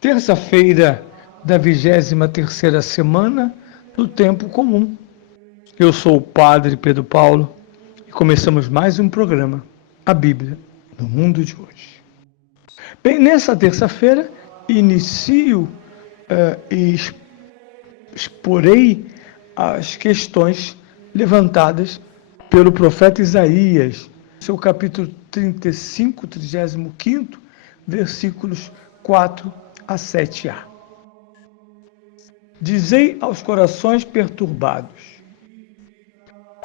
Terça-feira da 23ª semana do tempo comum. Eu sou o Padre Pedro Paulo e começamos mais um programa, a Bíblia no Mundo de Hoje. Bem, nessa terça-feira inicio e exporei as questões levantadas pelo profeta Isaías, seu capítulo 35, 35º, versículos 4 a 7a. Dizei aos corações perturbados: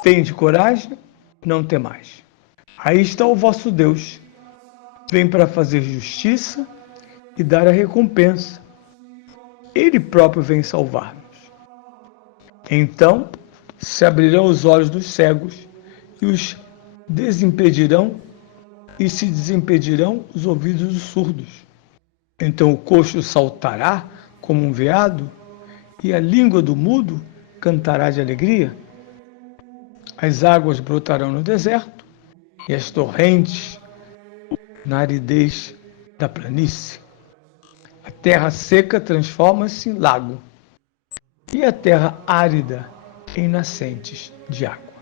tende coragem, não temais. Aí está o vosso Deus. Vem para fazer justiça e dar a recompensa. Ele próprio vem salvar-nos. Então se abrirão os olhos dos cegos e os desimpedirão e se desimpedirão os ouvidos dos surdos. Então o coxo saltará como um veado e a língua do mudo cantará de alegria. As águas brotarão no deserto e as torrentes na aridez da planície. A terra seca transforma-se em lago e a terra árida em nascentes de água.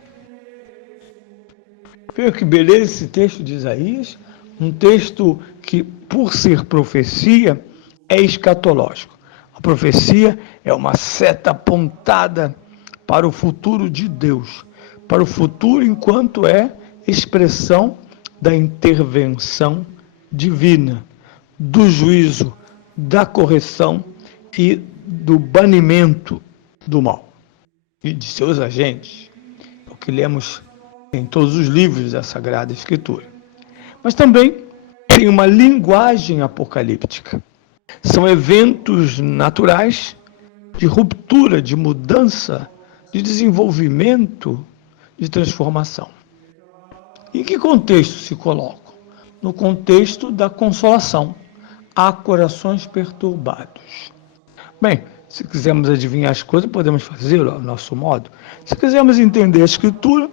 Veja que beleza esse texto de Isaías, um texto que, por ser profecia, é escatológico. A profecia é uma seta apontada para o futuro de Deus, para o futuro enquanto é expressão da intervenção divina, do juízo, da correção e do banimento do mal e de seus agentes, o que lemos em todos os livros da Sagrada Escritura. Mas também tem uma linguagem apocalíptica. São eventos naturais de ruptura, de mudança, de desenvolvimento, de transformação. Em que contexto se colocam? No contexto da consolação. Há corações perturbados. Bem, se quisermos adivinhar as coisas, podemos fazê-lo ao nosso modo. Se quisermos entender a Escritura,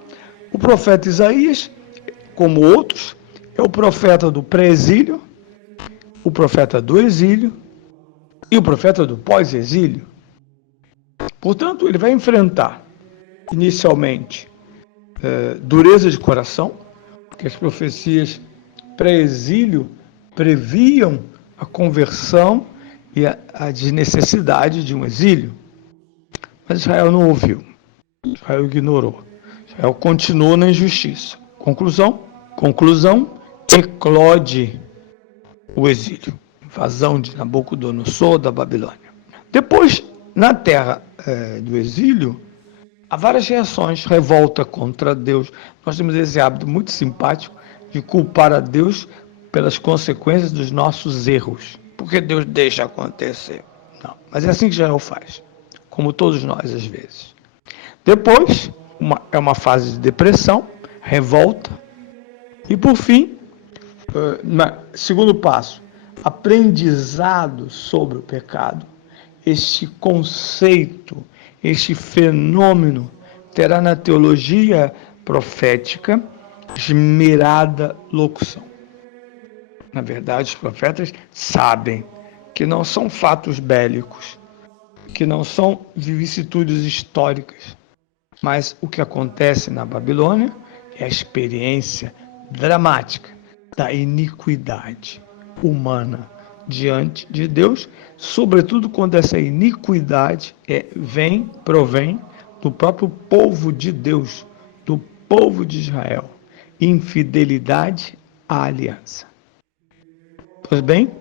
o profeta Isaías, como outros, é o profeta do pré-exílio, o profeta do exílio e o profeta do pós-exílio. Portanto, ele vai enfrentar, inicialmente, dureza de coração, porque as profecias pré-exílio previam a conversão e a desnecessidade de um exílio. Mas Israel não ouviu. Israel ignorou. Israel continuou na injustiça. Conclusão, eclode o exílio. Invasão de Nabucodonosor da Babilônia. Depois, na terra do exílio, há várias reações. Revolta contra Deus. Nós temos esse hábito muito simpático de culpar a Deus pelas consequências dos nossos erros. Porque Deus deixa acontecer. Não, mas é assim que Israel faz. Como todos nós, às vezes. Depois, é uma fase de depressão, revolta. E, por fim, segundo passo, aprendizado sobre o pecado. Este conceito, este fenômeno, terá na teologia profética esmerada locução. Na verdade, os profetas sabem que não são fatos bélicos, que não são vicissitudes históricas, mas o que acontece na Babilônia é a experiência dramática da iniquidade humana diante de Deus, sobretudo quando essa iniquidade provém do próprio povo de Deus, do povo de Israel. Infidelidade à aliança. Pois bem,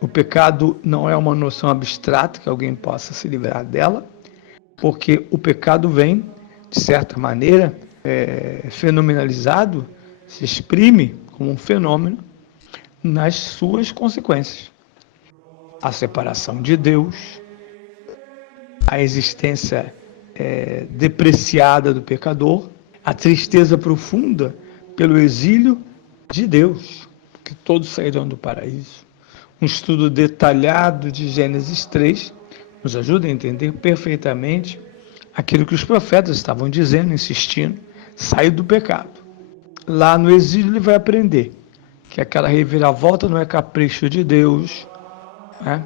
o pecado não é uma noção abstrata que alguém possa se livrar dela, porque o pecado vem, de certa maneira, fenomenalizado, se exprime como um fenômeno nas suas consequências. A separação de Deus, a existência depreciada do pecador, a tristeza profunda pelo exílio de Deus, que todos sairão do paraíso. Um estudo detalhado de Gênesis 3 nos ajuda a entender perfeitamente aquilo que os profetas estavam dizendo, insistindo, sair do pecado. Lá no exílio ele vai aprender que aquela reviravolta não é capricho de Deus, né?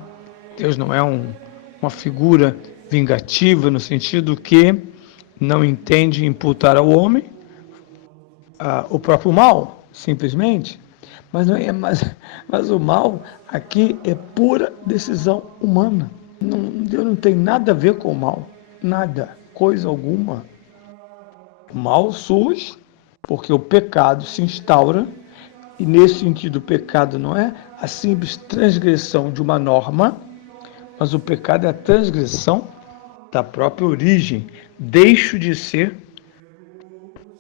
Deus não é uma figura vingativa no sentido que não entende imputar ao homem o próprio mal, simplesmente. Mas, não é, mas o mal aqui é pura decisão humana. Deus não tem nada a ver com o mal. Nada, coisa alguma. O mal surge porque o pecado se instaura, e nesse sentido o pecado não é a simples transgressão de uma norma, mas o pecado é a transgressão da própria origem. Deixo de ser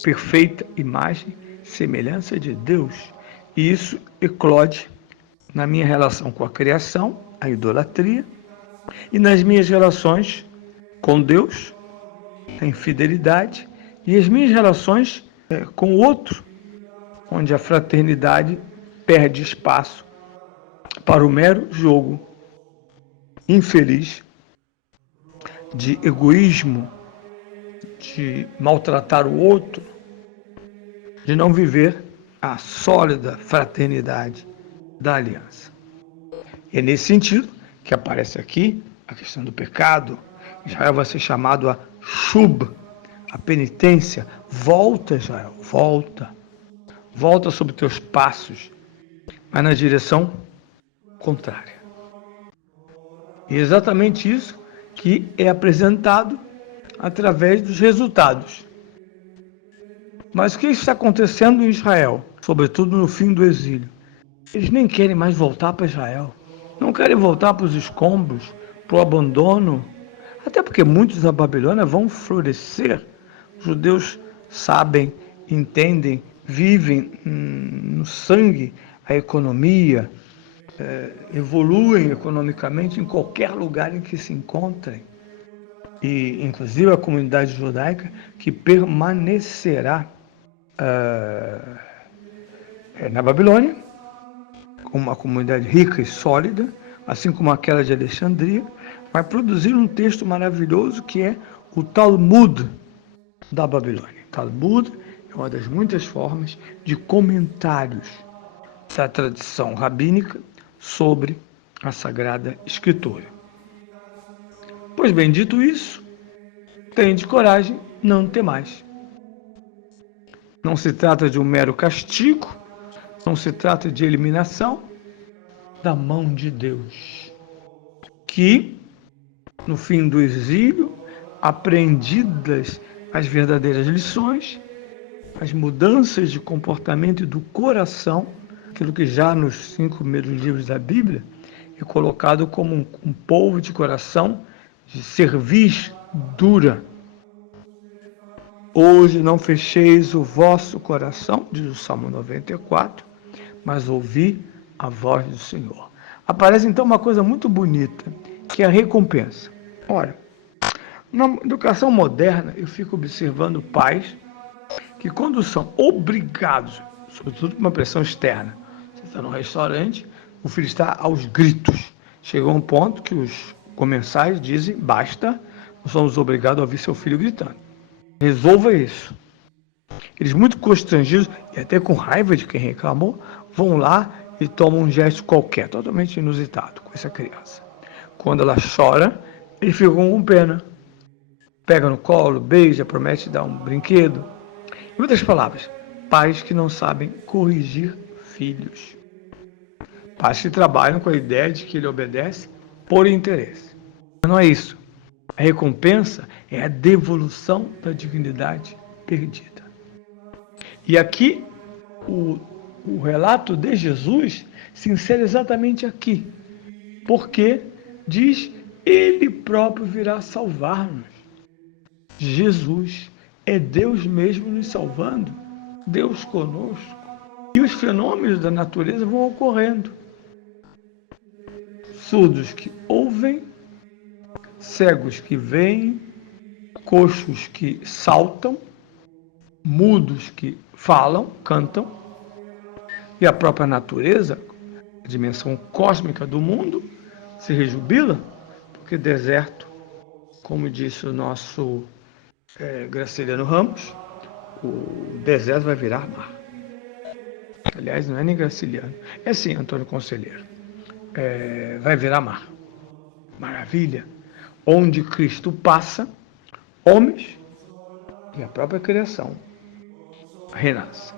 perfeita imagem, semelhança de Deus. E isso eclode na minha relação com a criação, a idolatria, e nas minhas relações com Deus, a infidelidade, e as minhas relações com o outro, onde a fraternidade perde espaço para o mero jogo infeliz de egoísmo, de maltratar o outro, de não viver a sólida fraternidade da aliança. E é nesse sentido que aparece aqui a questão do pecado. Israel vai ser chamado a Shub, a penitência. Volta, Israel, volta. Volta sobre teus passos, mas na direção contrária. E é exatamente isso que é apresentado através dos resultados. Mas o que está acontecendo em Israel, sobretudo no fim do exílio? Eles nem querem mais voltar para Israel. Não querem voltar para os escombros, para o abandono. Até porque muitos da Babilônia vão florescer. Os judeus sabem, entendem, vivem no sangue a economia, evoluem economicamente em qualquer lugar em que se encontrem. E, inclusive, a comunidade judaica que permanecerá na Babilônia, uma comunidade rica e sólida, assim como aquela de Alexandria, vai produzir um texto maravilhoso que é o Talmud da Babilônia. Talmud é uma das muitas formas de comentários da tradição rabínica sobre a Sagrada Escritura. Pois bem, dito isso, tende coragem, não temais. Não se trata de um mero castigo, não se trata de eliminação da mão de Deus, que, no fim do exílio, aprendidas as verdadeiras lições, as mudanças de comportamento e do coração, aquilo que já nos 5 primeiros livros da Bíblia é colocado como um povo de coração de cerviz dura. Hoje não fecheis o vosso coração, diz o Salmo 94, mas ouvi a voz do Senhor. Aparece então uma coisa muito bonita, que é a recompensa. Ora, na educação moderna, eu fico observando pais que, quando são obrigados, sobretudo por uma pressão externa, você está num restaurante, o filho está aos gritos. Chegou a um ponto que os comensais dizem, basta, nós somos obrigados a ouvir seu filho gritando. Resolva isso. Eles, muito constrangidos e até com raiva de quem reclamou, vão lá e tomam um gesto qualquer, totalmente inusitado com essa criança. Quando ela chora, eles ficam com pena. Pega no colo, beija, promete dar um brinquedo. Em outras palavras, pais que não sabem corrigir filhos. Pais que trabalham com a ideia de que ele obedece por interesse. Mas não é isso. A recompensa é a devolução da dignidade perdida. E aqui, o relato de Jesus se insere exatamente aqui. Porque diz, ele próprio virá salvar-nos. Jesus é Deus mesmo nos salvando, Deus conosco. E os fenômenos da natureza vão ocorrendo. Surdos que ouvem, cegos que veem, coxos que saltam, mudos que falam, cantam, e a própria natureza, a dimensão cósmica do mundo, se rejubila, porque deserto, como disse o nosso Graciliano Ramos, o deserto vai virar mar. Aliás, não é nem Graciliano, é sim Antônio Conselheiro. Vai virar mar. Maravilha! Onde Cristo passa, homens e a própria criação renasce.